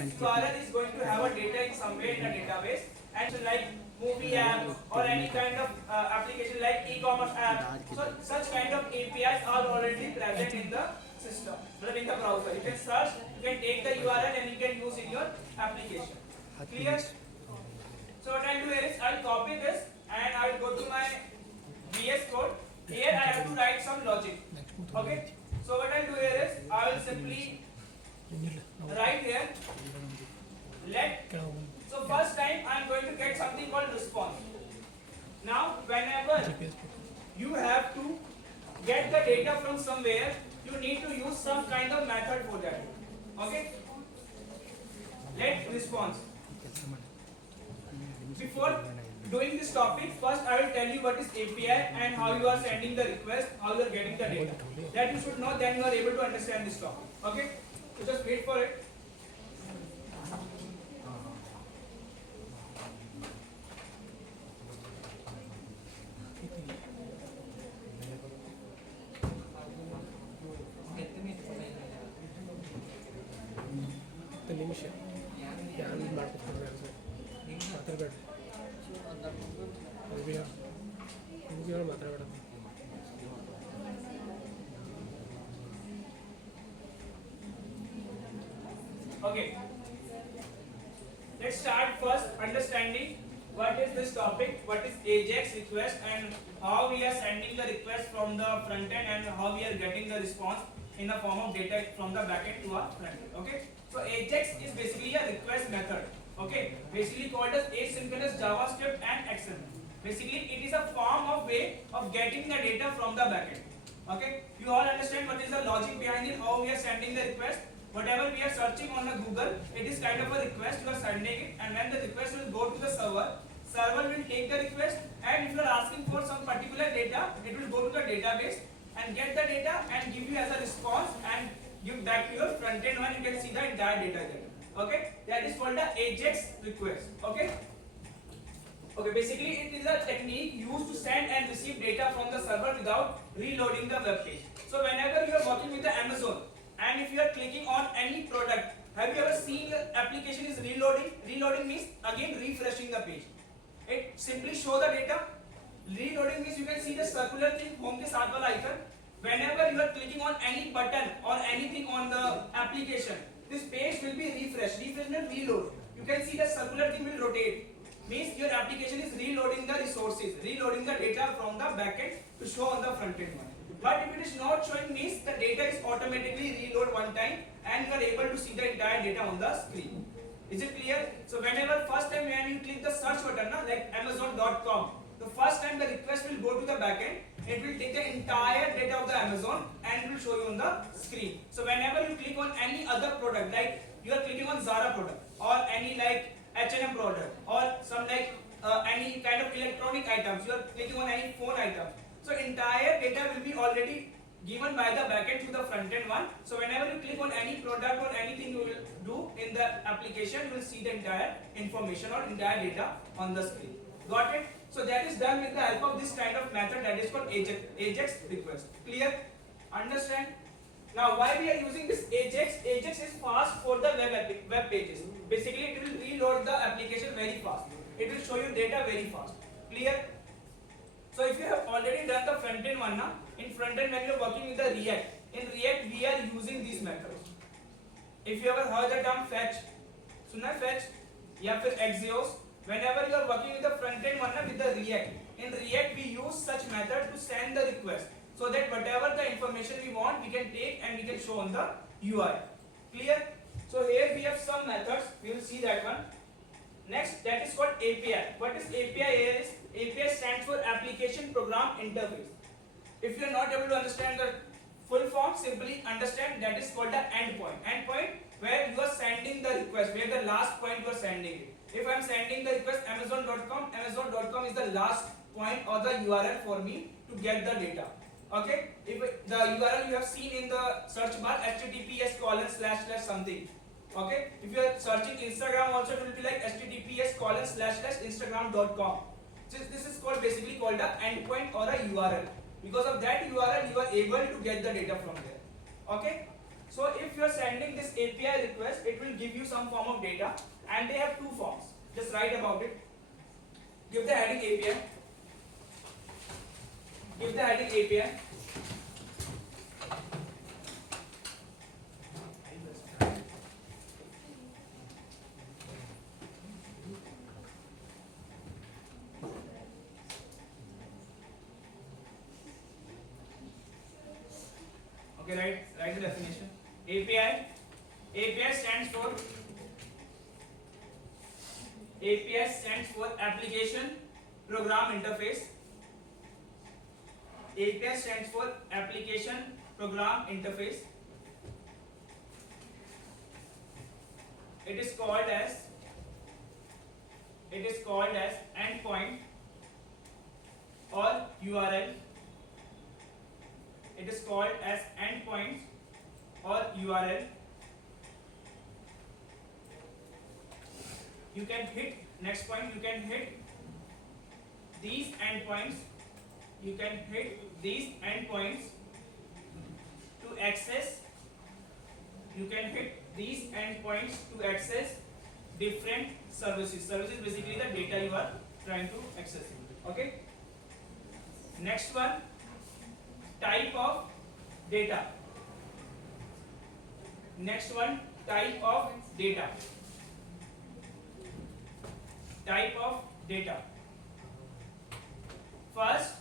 this URL is going to have a data in some way in a database, and like movie app or any kind of application like e-commerce app. So such kind of APIs are already present in the system, in the browser. You can search, you can take the URL and you can use in your application. Clear? So what I'll do here is I'll copy this and I'll go to my VS Code. Here I have to write some logic. Okay. So what I'll do here is I will simply write here let. So first time I am going to get something called response. Now whenever you have to get the data from somewhere, you need to use some kind of method for that. Okay. Let response. Before doing this topic, first I will tell you what is API and how you are sending the request, how you are getting the data. That you should know, then you are able to understand this topic. Okay? So just wait for it. Okay. Let's start first understanding what is this topic, what is AJAX request and how we are sending the request from the front end and how we are getting the response in the form of data from the backend to our front end. Okay. So AJAX is basically a request method. Okay. Basically called as asynchronous JavaScript and XML. Basically it is a form of way of getting the data from the backend. Okay. You all understand what is the logic behind it, how we are sending the request. Whatever we are searching on the Google, it is kind of a request, you are sending it, and when the request will go to the server will take the request, and if you are asking for some particular data, it will go to the database and get the data and give you as a response and give back to your front end when you can see the entire data there. Okay, that is called the AJAX request. Okay. Okay, basically it is a technique used to send and receive data from the server without reloading the web page. So whenever you are working with the Amazon, and if you are clicking on any product, have you ever seen the application is reloading? Reloading means again refreshing the page. It simply show the data. Reloading means you can see the circular thing, home ke saath wala icon. Whenever you are clicking on any button or anything on the application, this page will be refreshed. Refresh means reload. You can see the circular thing will rotate. Means your application is reloading the resources, reloading the data from the backend to show on the front end one. But if it is not showing, means the data is automatically reload one time and you are able to see the entire data on the screen. Is it clear? So whenever first time when you click the search button, like Amazon.com, the first time the request will go to the backend, it will take the entire data of the Amazon and it will show you on the screen. So whenever you click on any other product, like you are clicking on Zara product or any like H&M product or some like any kind of electronic items, you are clicking on any phone item. So entire data will be already given by the backend to the front end one. So whenever you click on any product or anything you will do in the application, you will see the entire information or entire data on the screen. Got it? So that is done with the help of this kind of method that is called AJAX request. Clear? Understand? Now why we are using this AJAX? AJAX is fast for the web pages. Basically it will reload the application very fast. It will show you data very fast. Clear? So if you have already done the front end one, in front end when you are working with the React, in React we are using these methods. If you ever heard the term fetch, सुना fetch या फिर Axios, whenever you are working with the front end one with the React, in React we use such method to send the request so that whatever the information we want we can take and we can show on the UI. Clear? So here we have some methods, we will see that one. Next, that is called API. What is API here is, API stands for Application Program Interface. If you are not able to understand the full form, simply understand that is called the endpoint. Endpoint where you are sending the request, where the last point you are sending it. If I am sending the request Amazon.com, Amazon.com is the last point or the URL for me to get the data. Okay? If the URL you have seen in the search bar, https:// something. Okay, if you are searching Instagram also, it will be like https://instagram.com. So this is called basically called a endpoint or a URL. Because of that URL you are able to get the data from there. Okay, So if you are sending this API request, it will give you some form of data, and they have two forms. Just write about it. Give the heading API. Give the heading API. Okay, write the definition. API stands for application program interface. API stands for application program interface. It is called as endpoint or URL. It is called as endpoints or URL. You can hit, next point, you can hit these endpoints. You can hit these endpoints to access. You can hit these endpoints to access different services. Services basically the data you are trying to access. Okay. Next one, type of data. Next one, type of data. Type of data. First,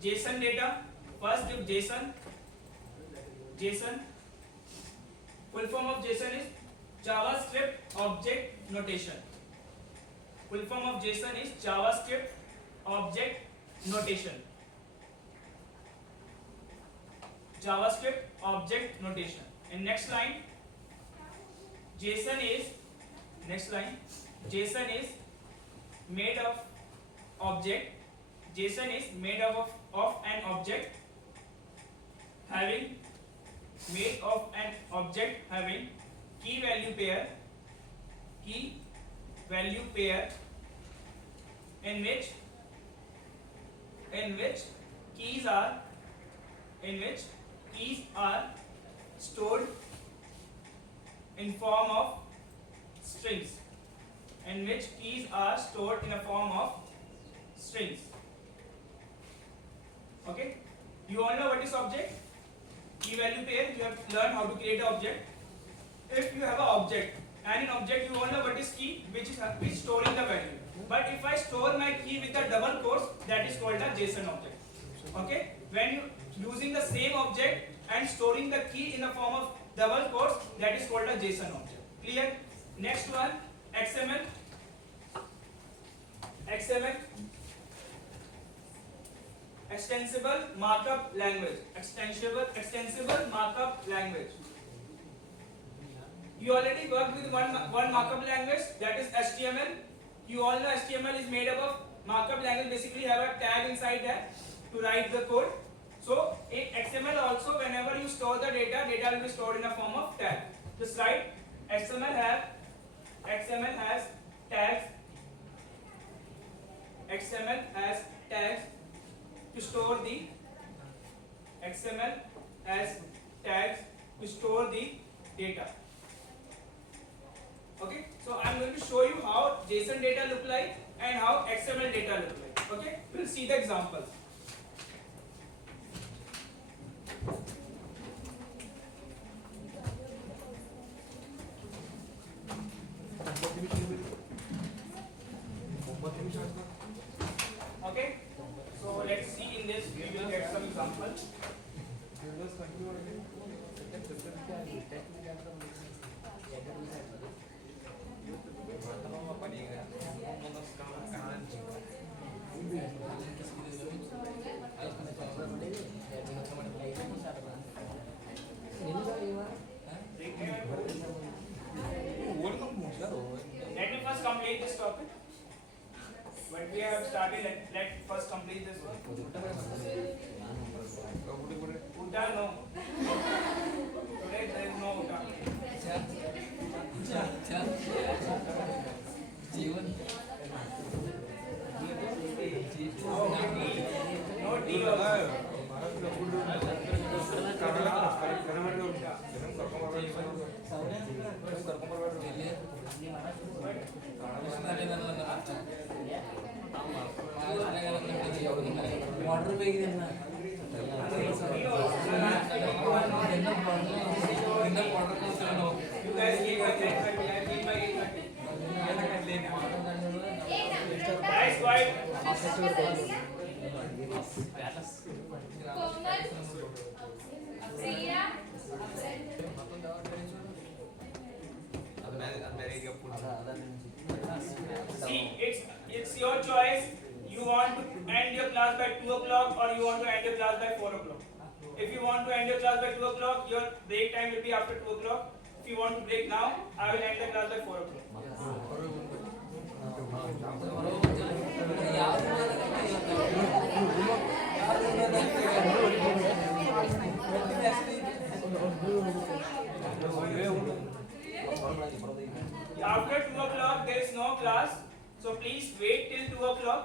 JSON data. First, give JSON. Full form of JSON is JavaScript Object Notation. Full form of JSON is JavaScript Object Notation. JavaScript Object Notation. And next line, JSON is made of object. JSON is made up of an object having key value pair in which keys are stored in form of strings. In which keys are stored in a form of strings. Okay, you all know what is object? Key value pair. You have learned how to create an object. If you have an object, and in object you all know what is key, which is storing the value. But if I store my key with a double quotes, that is called a JSON object. Okay, when you using the same object and storing the key in the form of double quotes, that is called a JSON object. Clear? Next one, XML. Extensible markup language. Extensible markup language. You already worked with one markup language, that is HTML. You all know HTML is made up of markup language. Basically, have a tag inside that to write the code. So in XML also, whenever you store the data will be stored in a form of tag. Just write XML has tags. XML has tags to store the data. Okay, so I'm going to show you how JSON data look like and how XML data look like. Okay, we'll see the examples. Okay, so let's see in this we will get some examples. Let me first complete this topic. But we have started, let first complete this one. Uta, no. Today there is no Uta. No tea also. You guys came by 10:30. I came by 8:30. Guys, quiet. See, it's your choice. You want to end your class by 2 o'clock or you want to end your class by 4 o'clock. If you want to end your class by 2 o'clock, your break time will be after 2 o'clock. If you want to break now, I will end the class by 4 o'clock. After 2 o'clock, there is no class. So please wait till 2 o'clock.